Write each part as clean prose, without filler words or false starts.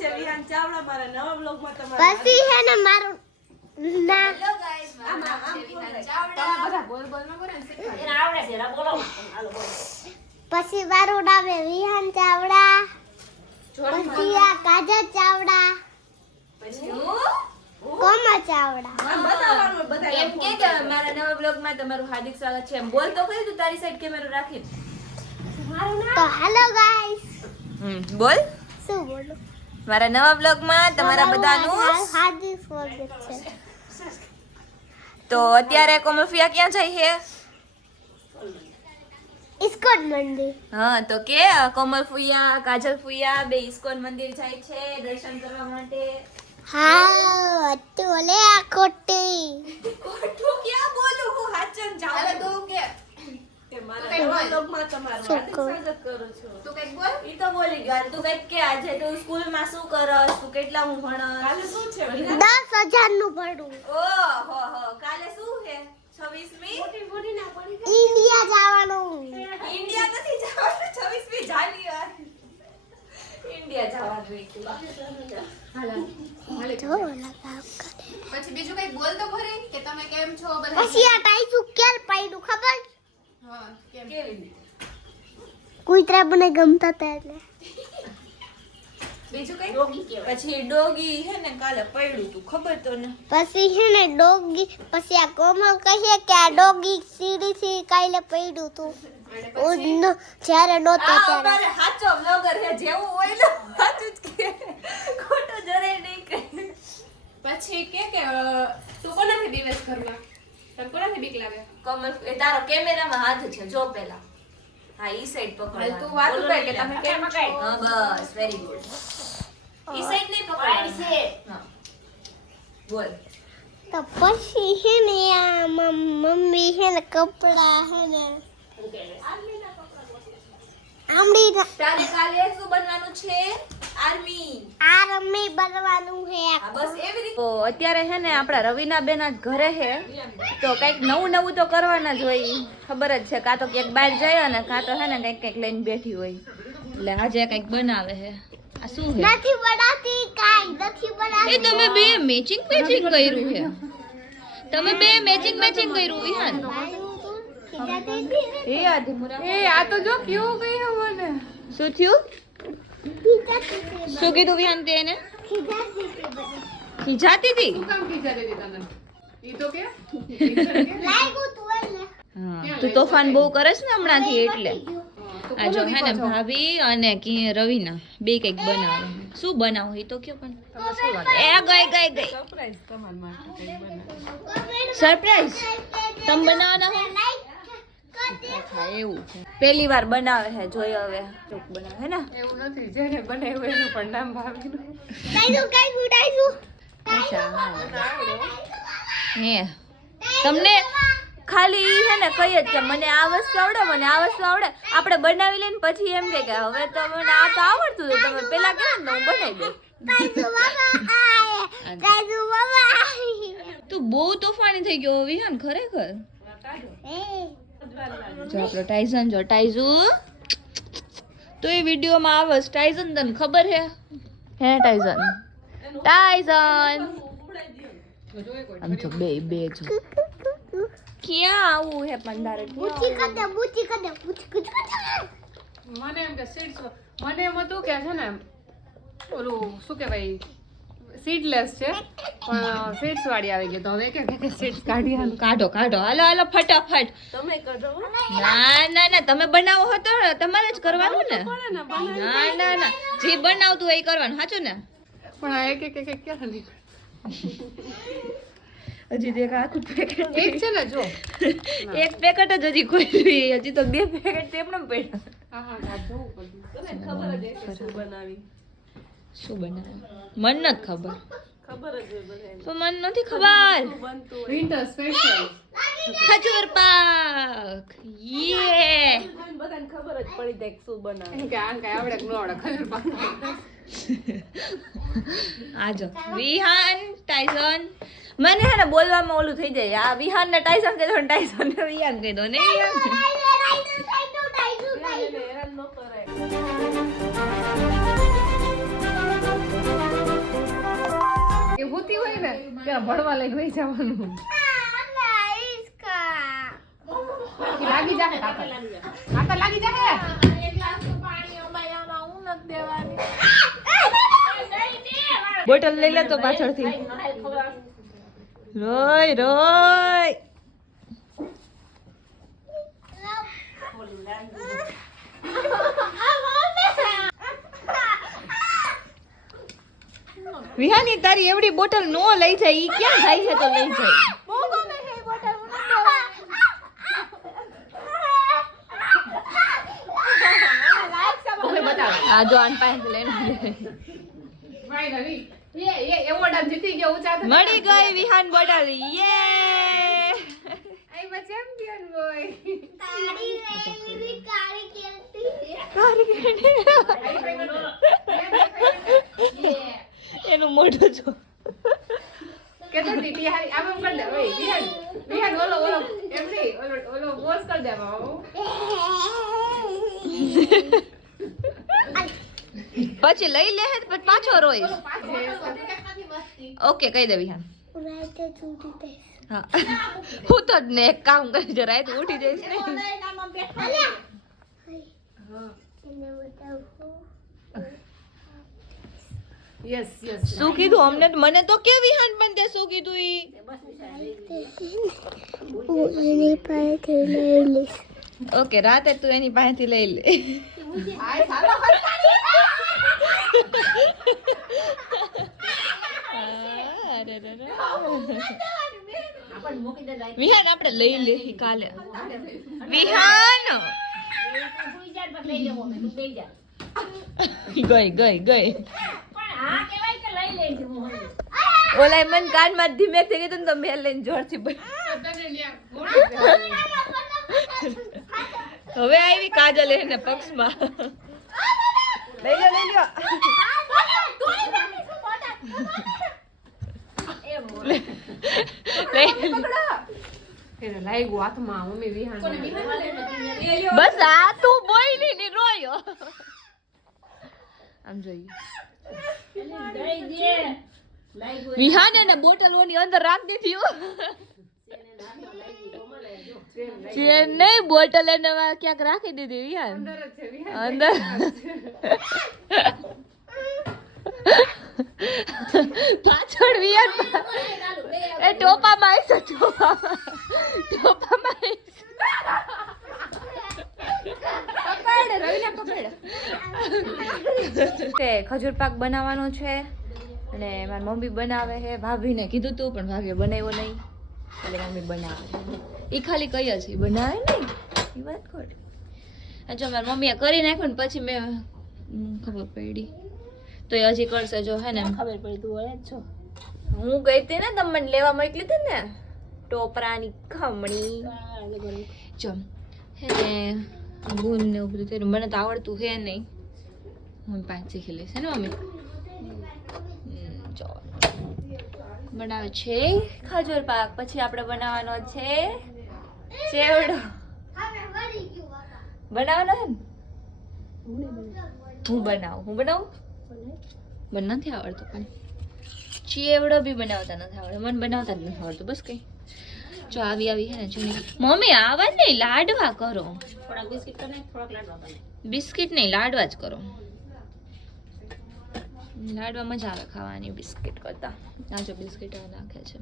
છે વિહાન ચાવડા મારા નવા બ્લોગમાં તમારું પછી હે ને મારું ના હેલો ગાઈસ મારું નામ છે વિહાન ચાવડા બધા બોલ બોલ માં બોલે એને આવડે છે રા બોલો હાલો બોલો પછી મારું નામ છે વિહાન ચાવડા પછી આ કાજલ ચાવડા પછી હું કોમા ચાવડા આમ બતાવવાનું બધા એમ કે મારા નવા બ્લોગ માં તમારું હાર્દિક સ્વાગત છે એમ બોલ તો ખરી તું તારી સાઈડ કેમેરો રાખી તો હેલો ગાઈસ બોલ શું બોલું મારા નવા બ્લોગ માં તમારા બધાનું હાર્દિક સ્વાગત છે તો અત્યારે કોમલફિયા ક્યાં જાય છે ઇસ્કોન મંદિર હા તો કે કોમલ ફુઈયા કાજલ ફુઈયા બે ઇસ્કોન મંદિર જાય છે દર્શન કરવા માટે હા તો લે આ ખોટી કોઠું ક્યાં બોલું હું હાચન જાવ અરે તું કે કે મારા નવા બ્લોગમાં તમારું હાર્દિક સ્વાગત કરું છું તું કઈક બોલ ઈ તો બોલી ગયો તું કઈક કે આજે તું સ્કૂલ માં શું કરસ તું કેટલા હું ભણસ કાલે શું છે વિહાન 10,000 નું ભણું ઓહો હો કાલે શું છે 26મી મોટી ના પડી ઇન્ડિયા જવાનું ઇન્ડિયા નથી જવાનું 26મી જાન્યુઆરી ઇન્ડિયા જવાનું જો લગાવ પછી બીજું કઈ બોલ તો ખરી કે તમે કેમ છો બધા પછી આ ટાઈસુ ક્યારે પાડ્યું ખબર હા કેમ કેવી રીતે કુતરા મને ગમતા હતા એટલે બીજું કઈ પછી ડોગી હે ને કાલે પડ્યું તું ખબર તો ને પછી છે ને ડોગી પછી આ કોમલ કહે કે આ ડોગી સીડી થી કાલે પડ્યું તું ઓનો જ્યારે નહોતો આ ત્યારે અમારે સાચો બ્લોગર હે જેવું હોય ને સાચું જ કે ખોટો જરાય નહીં કહે પછી કે તું કોનાથી દિવસ ઘરમાં તને કોનાથી બીક લાગે કમલ એ તારો કેમેરામાં હાથ છે જો પેલા હા ઈ સાઈડ પકડ તું વાત કર કે તમે કેમ છો હા બસ વેરી ગુડ ઈ સાઈડ નહીં પકડવાની છે હા બોલ તો પછી છે ને આ મમ્મી છે ને કપડા છે ને આમડી તારે કાલે શું બનવાનું છે આર્મી આ રમી બનવાનું હે હા બસ એવી રીતે તો અત્યારે હે ને આપણા રવિના બેન જ ઘરે હે તો કંઈક નવું નવું તો કરવાના જ હોય ખબર જ છે કાં તો ક્યાંક બહાર જાય ને કાં તો હે ને કંઈક લઈને બેઠી હોય એટલે આજે કંઈક બનાવે છે આ શું છે નથી બનાતી કાઈ નથી બનાતી એ તમે બે મેચિંગ કર્યું છે તમે બે મેચિંગ કર્યું વિહાન એ આધી મુરા એ આ તો જો કેવું ગઈ મને શું થયું શું કીધું વિહાન તેને ખીજાતી હતી કામ ખીજા દેતી તને ઈ તો કે હા તું તોફાન બહુ કરે છે ને હમણાંથી એટલે આ જો હે ને ભાભી અને રવિના બે કંઈક બનાવે શું બનાવું એ તો કયો પણ એ ગઈ સરપ્રાઈઝ તમારા માટે કંઈ બનાવે સરપ્રાઈઝ તમે બનાવવાના હો અચ્છા એવું છે પહેલી વાર બનાવે છે જોઈ હવે શું બનાવે હે ને એવું નથી જેને બનાવ્યું એનું પણ નામ ભાવીનું અચ્છા હા હે તમને ખાલી હે ને કહીએ જ કે મને આ વસ્તુ આવડે આપણે બનાવી લઈને પછી એમ કે હવે તો મને આ તો આવડતું હતું તમે પેલા કહો ને હું બનાવી દઉં તું બહુ તોફાની થઈ ગયો વિહાન ખરેખર જો આપણો ટાઈઝન જો ટાઈઝુ તો એ વિડીયોમાં આવસ ટાઈઝન તને ખબર હે ટાઈઝન આમ તો બે જો ક્યાં આવું હે પંદારે મને એમ કે સીડ્સ મને એમ હતું કે છે ને ઓલું શું કહેવાય સીડલેસ છે પણ સીડ્સ વાળી આવી ગઈ તો હવે કે સીડ્સ કાઢી આનું કાઢો હાલો ફટાફટ તમે કરો ના તમે બનાવો હતો ને તમારે જ કરવાનું ને ના જે બનાવતું હોય એ કરવાનું સાચું ને પણ આ એક ક્યાં નીકળે હજી તો એક આખું પેકેટ એક છે ને જો એક પેકેટ જ હજી કોઈ હજી તો બે પેકેટ તેમને પડ્યા હા જોવું પડ્યું તને ખબર જ હશે શું બનાવી શું બનાવે મન નથી ખબર ખબર જ હોય બધાને તો મન નથી ખબર શું બનતું હોય વિન્ટર સ્પેશિયલ ખજૂર પાક યે બધાને ખબર જ પડી જાય કે શું બનાવે કે આમ કઈ આવડે કે ન આવડે ખબર પાક આજો વિહાન ટાઈસન મને હે ને બોલવામાં ઓલું થઈ જાય આ વિહાન ને ટાઈસન કહી દો ને ટાઈસન ને વિહાન કહી દો ને વિહાન હેરાન ન કરાય કે ભણવા લઈને વહી જવાનું લાગી જાય કાકા લાગી જાય બોટલ લઈ લે તો પાછળથી રોય રોય વિહાની તારી એવડી બોટલ નો લઈ જાય ઈ ક્યાં જાય છે તો લઈ જાય આ જો આન પાસે લઈને એવોર્ડ આમ જીતી ગયો ઊંચા મળી ગઈ વિહાન બોટલ યે આઈ ચેમ્પિયન બોય એનું મોઢું જો કેટલો ટીટી હારી આમ કર દે ઓય વિહાન ઓલો એમ નહીં ઓલો બોસ કર દે બાબુ પછી લઈ લે પછી પાછો રોઈશ ઓકે કહી દે વિહાન હા હું તો ને એક કામ કરી જો રાત ઉઠી જઈશ ને યસ શું કીધું અમને મને તો કે વિહાન પણ તે શું કીધું ઈ ઓકે રાતે તું એની પાસેથી લઈ લે વિહાન આપણે લઈ લે કાલે વિહાન ગઈ ઓલા મન કાનમાં ધીમે થઈ ગયું તો મેં લઈને જોરથી હવે આવી કાજલ એને પક્ષમાં લઈ લ્યો લાગ્યું હાથમાં મમ્મી વિહાન બસ આ તું બોયલી ની રોયો આમ જોઈએ વિહાન એને બોટલ ઓની અંદર રાખ દીધી ચેન નહીં બોટલ એને ક્યાંક રાખી દીધી વિહાન અંદર પાછળ વિહાન એ ટોપામાં આવીશ ટોપામાં તે ખજૂર પાક બનાવવાનો છે અને મારી મમ્મી બનાવે છે ભાભીને કીધું તું પણ ભાભીએ બનાવ્યો નહીં એટલે મમ્મી બનાવે એ ખાલી કઈ છે બનાવે નહીં એ વાત ખોટી જો મારી મમ્મીએ કરી નાખ્યું ને પછી મેં ખબર પડી તો એ હજી કરશે જો હે ને ખબર પડી તું વળે જ છો હું ગઈ હતી ને તમે મને લેવા મોકલી હતી ને ટોપરાની ખમણી જો હે ને ગુણ ને એવું બધું થયું મને તો આવડતું હે નહીં હું પાંચ શીખી લઈશ ને મમ્મી જો બનાવે છે ખજૂર પાક પછી આપણે બનાવવાનો છે ચેવડો બનાવવાનો છે ને હું બનાવું મને નથી આવડતું પણ ચેવડો બી બનાવતા નથી આવડતું મને બનાવતા જ નથી આવડતું બસ કઈ જો આવી હે ને જૂની મમ્મી આવા નહીં લાડવા કરો બિસ્કિટ નહીં લાડવા જ કરો લાડવા મજા આવે ખાવાની બિસ્કિટ કરતા આ જો બિસ્કિટ નાખે છે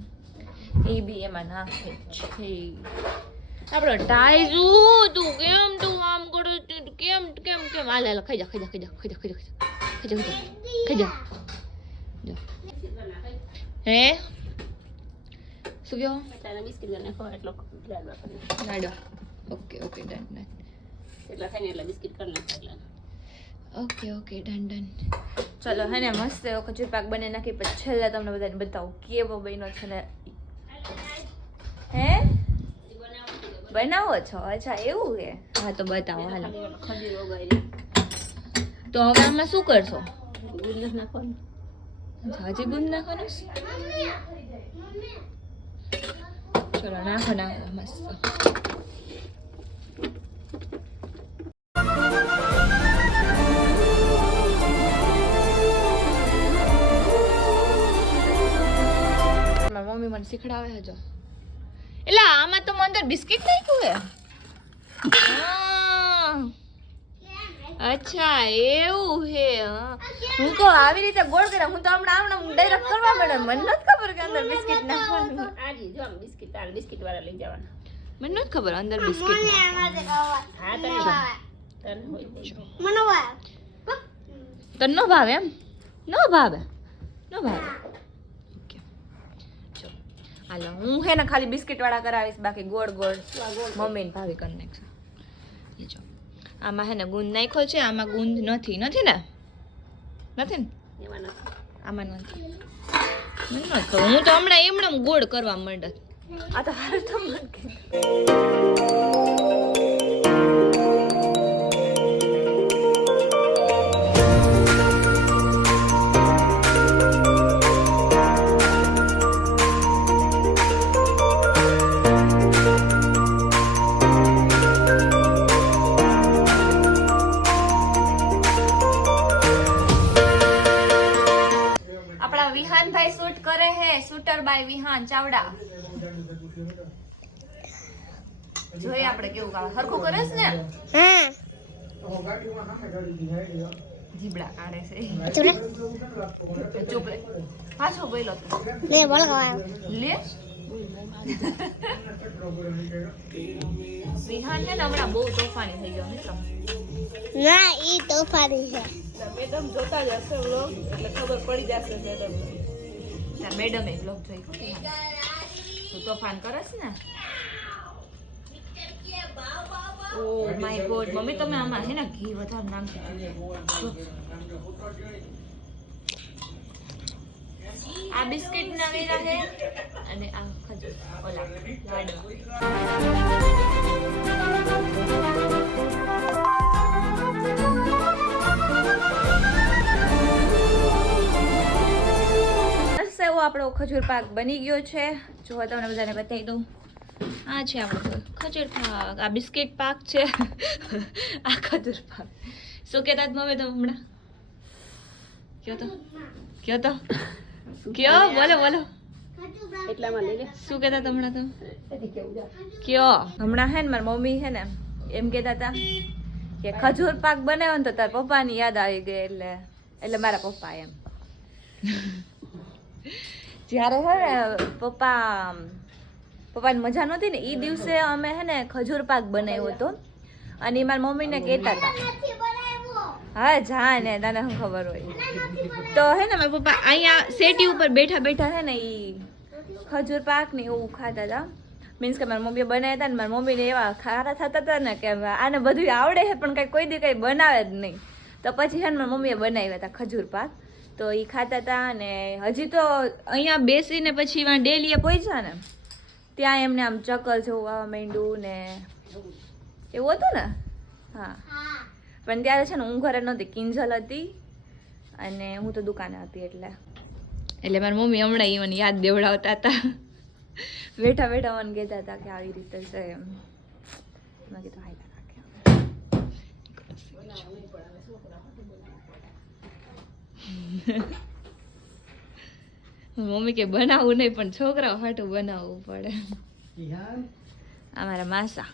એ બી એમાં નાખે છે આપણો ટાઈઝુ તું તું આમ કરો કેમ હાલે ખાઈ જા હે શું કહો લાડવા ઓકે ડન ઓકે ડન ચલો હે ને મસ્ત એવો ખજૂર પાક બને નાખી પછી છેલ્લે તમને બધાને બતાવું કેવો બન્યો છે ને હે બનાવો છો અચ્છા એવું છે હા તો બતાવો હાલો તો હવે આમાં શું કરશો હજી ગુંદ નાખવાનું ચલો નાખો મસ્ત મને શીખડાવે છે જો. એટલે આમાં તો અંદર બિસ્કિટ નાખ્યું હે. હા. અચ્છા એવું હે. હું તો આવી રીતે ગોળ કર્યા. હું તો હમણાં ડાયરેક્ટ કરવા માંડે. મને નથી ખબર કે અંદર બિસ્કિટ નાખવાનું. આજી જો આમ બિસ્કિટ તાર બિસ્કિટ વાળા લઈ જવાના. મને નથી ખબર અંદર બિસ્કિટ હા તને હોય તને નો ભાવે એમ? નો ભાવે. ઓકે ચલો હાલો હું હે ને ખાલી બિસ્કિટ વાળા કરાવીશ. બાકી ગોળ મમ્મીને ભાવી કરી નાખશે. એ જો આમાં હે ને ગુંદ નાખ્યો છે. આમાં ગુંદ નથી ને? નથી ને એમાં નથી. આમાં નથી. મને નથી ખબર. હું તો હમણાં એમણે ગોળ કરવા માંડત. આ તો હાલ તો મને વિહાનભાઈ શૂટ કરે હે. Shooter by Vihan Chavda. જોઈએ આપણે કેવું કામ હરખું કરે છે ને. જીબડા કાઢે છે. ચૂપ રે. પાછો બોલો તો લે બોલ લે. વિહાન છે ને હમણાં બહુ તોફાની થઈ ગયો મિત્રો. ના ઈ તોફાની છે. મેડમ જોતા જ હશે વ્લોગ એટલે ખબર પડી જશે મેડમ. મેડમે બ્લોગ જોઈ તું તોફાન કરસ ને. ઓ માય ગોડ મમ્મી તમે આમાં હે ને ઘી વધારે નાખી. આ બિસ્કિટ ના વેરા હે અને આ ખજૂર ઓલા લાડવા. આપણો ખજૂર પાક બની ગયો છે. જો તમને બધાને બતાવી દઉં. આ છે આપણો ખજૂર પાક. આ બિસ્કિટ પાક છે. આ ખજૂર પાક. શું કહેતા મમ્મી તમે હમણાં? કયો બોલો. એટલામાં લઈ લે. શું કહેતા હતા હમણાં તમે? કયો હમણાં હે ને મારી મમ્મી છે ને એમ કહેતા હતા કે ખજૂર પાક બનાવ્યો ને તો તાર પપ્પાની યાદ આવી ગઈ. એટલે મારા પપ્પા એમ જ્યારે હે ને પપ્પાની મજા નહોતી ને એ દિવસે અમે હે ને ખજૂર પાક બનાવ્યો હતો. અને મારી મમ્મીને કહેતા હતા હા જા ને તને શું ખબર હોય. તો હે ને મારા પપ્પા અહીંયા સેટી ઉપર બેઠા હે ને એ ખજૂર પાક ને એવું ખાતા હતા. મીન્સ કે મારી મમ્મીએ બનાવ્યા હતા ને મારી મમ્મીને એવા ખારા થતા હતા ને કે આને બધું આવડે છે પણ કોઈ દી કંઈ બનાવે જ નહીં. તો પછી છે ને મારી મમ્મીએ બનાવ્યા હતા ખજૂર પાક. તો એ ખાતા હતા. અને હજી તો અહીંયા બેસીને પછી એમાં ડેલીએ પહોંચ્યા ને ત્યાં એમને આમ ચક્કર જેવું આવવા માંડ્યું ને એવું હતું ને. હા પણ ત્યારે છે ને હું ઘરે નહોતી, કિંજલ હતી અને હું તો દુકાને હતી. એટલે મારી મમ્મી હમણાં એ મને યાદ દેવડાવતા હતા. બેઠા મને કહેતા હતા કે આવી રીતે છે એમ. મેં કીધું હાઈલા રાખે. મમ્મી કે બનાવવું નહીં પણ છોકરાઓ હાટું બનાવવું પડે. અમારા માસા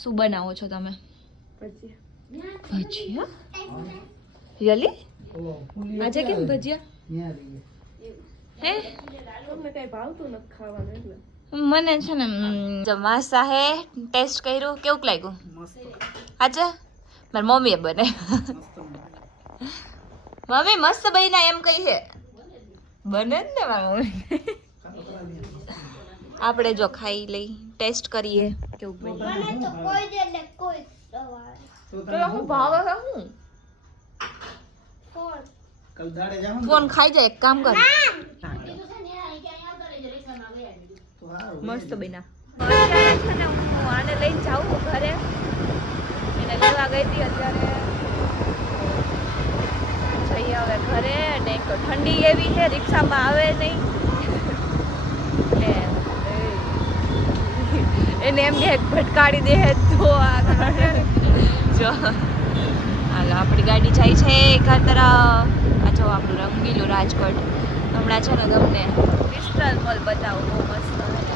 શું બનાવો છો તમે? ભજીયા? રિયલી? આજે કેમ ભજીયા? હે તમને કઈ ભાવતું નથી ખાવાનું એટલે. મને છે ને માસા હે ટેસ્ટ કર્યું. કેવું લાગ્યું? આજે મારી મમ્મીએ બને. મમ્મી મસ્ત બન્યા એમ કઈ છે. બને જ ને મારી મમ્મી. આપણે જો ખાઈ લઈ, ટેસ્ટ કરીએ કેવું બન્યું. મને તો કોઈ જ એટલે કોઈ તો હું ભાવે છે હું ફોન ખાઈ જાય. એક કામ કર મસ્ત બન્યા. છે ને હું આને લઈને જાઉં ઘરે. એને લેવા ગઈ હતી. અત્યારે જઈએ હવે ઘરે. અને એક ઠંડી એવી છે રિક્ષામાં આવે નહીં. એને એમ કે ભટકાડી દે તો જો હાલો આપણી ગાડી જાય છે ઘર તરફ. જો આપણું રંગીલું રાજકોટ. હમણાં છે ને તમને ક્રિસ્ટલ મોલ બતાવું, બહુ મસ્ત છે.